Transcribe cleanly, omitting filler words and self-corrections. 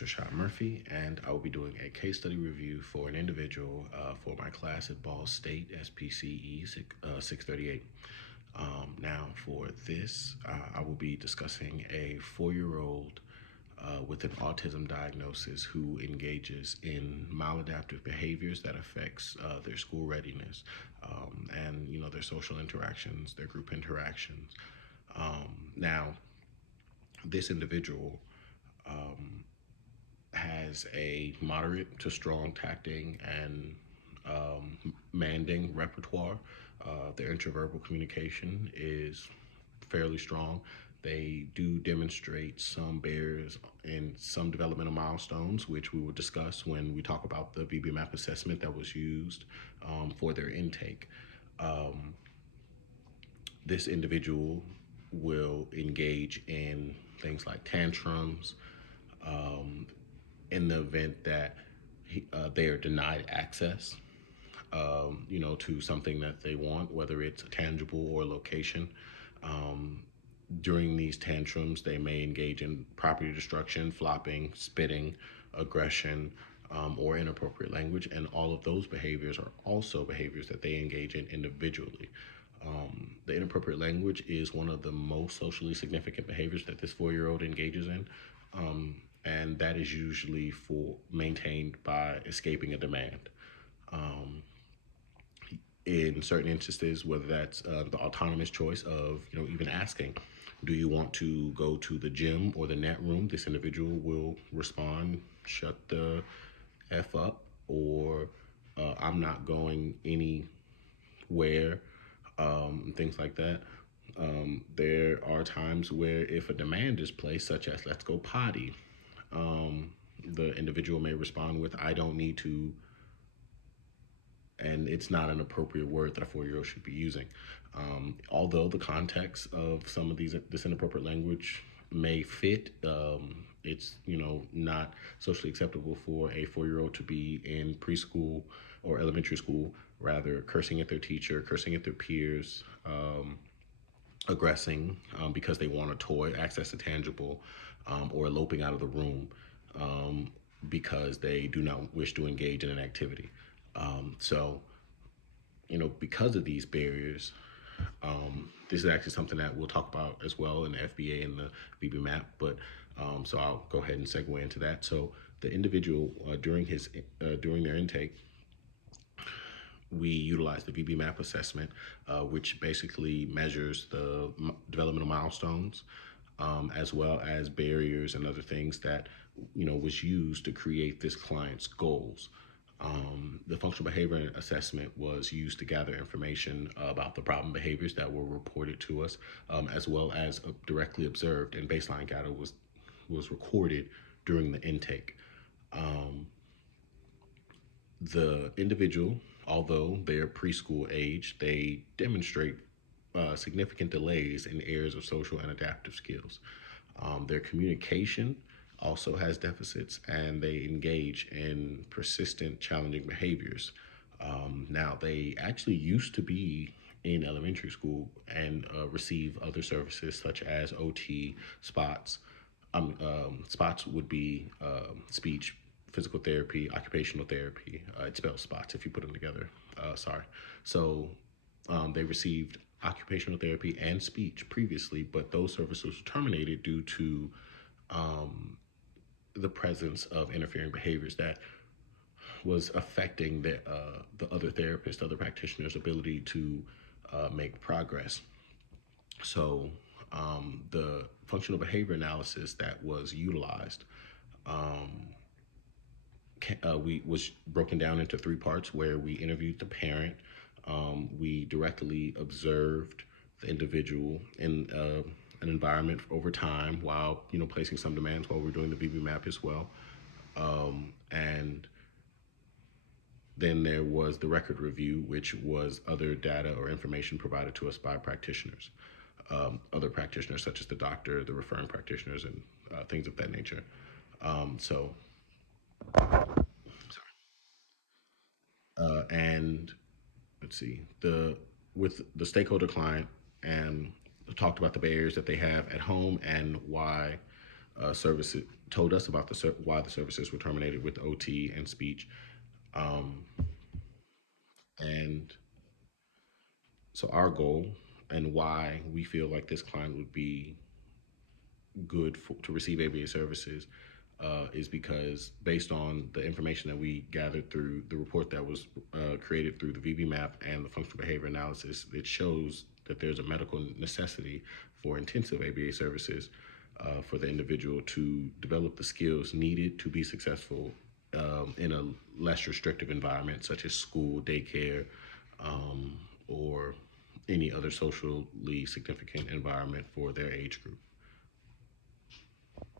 is Rashad Murphy, and I will be doing a case study review for an individual for my class at Ball State, Spce638. Now, for this, I will be discussing a 4-year-old with an autism diagnosis who engages in maladaptive behaviors that affects their school readiness and their social interactions, their group interactions. Now, this individual has a moderate to strong tacting and manding repertoire. Their interverbal communication is fairly strong. They do demonstrate some barriers and some developmental milestones, which we will discuss when we talk about the VB-MAP assessment that was used for their intake. This individual will engage in things like tantrums in the event that they are denied access, to something that they want, whether it's a tangible or location. During these tantrums, they may engage in property destruction, flopping, spitting, aggression, or inappropriate language. And all of those behaviors are also behaviors that they engage in individually. The inappropriate language is one of the most socially significant behaviors that this 4-year-old engages in. And that is usually maintained by escaping a demand. In certain instances, whether that's the autonomous choice of, even asking, do you want to go to the gym or the net room? This individual will respond, shut the F up, or I'm not going anywhere, things like that. There are times where if a demand is placed, such as let's go potty, the individual may respond with, I don't need to, and it's not an appropriate word that a 4-year-old should be using. Although the context of some of this inappropriate language may fit, it's not socially acceptable for a 4-year-old to be in preschool or elementary school, rather cursing at their teacher, cursing at their peers, aggressing because they want a toy, access to tangible, or eloping out of the room because they do not wish to engage in an activity. Because of these barriers, this is actually something that we'll talk about as well in the FBA and the VB-MAP, but so I'll go ahead and segue into that. So the individual, during their intake, we utilize the VB-MAP assessment, which basically measures the developmental milestones, as well as barriers and other things that, was used to create this client's goals. The functional behavior assessment was used to gather information about the problem behaviors that were reported to us, as well as directly observed, and baseline data was recorded during the intake. The individual, although they're preschool age, they demonstrate significant delays in areas of social and adaptive skills. Their communication also has deficits, and they engage in persistent, challenging behaviors. Now, they actually used to be in elementary school and receive other services such as OT, SPOTS. SPOTS would be speech, physical therapy, occupational therapy. It spells SPOTS if you put them together. So they received occupational therapy and speech previously, but those services were terminated due to the presence of interfering behaviors that was affecting the other therapists, other practitioners' ability to make progress. So the functional behavior analysis that was utilized was broken down into 3 parts, where we interviewed the parent, we directly observed the individual in an environment over time while placing some demands while we're doing the VB-MAP as well, and then there was the record review, which was other data or information provided to us by practitioners, other practitioners such as the doctor, the referring practitioners, and things of that nature. And let's see, with the stakeholder client, and talked about the barriers that they have at home and why services told us about why the services were terminated with OT and speech. Um, and so our goal and why we feel like this client would be good to receive ABA services is because based on the information that we gathered through the report that was created through the VB map and the functional behavior analysis, it shows that there's a medical necessity for intensive ABA services for the individual to develop the skills needed to be successful in a less restrictive environment, such as school, daycare, or any other socially significant environment for their age group.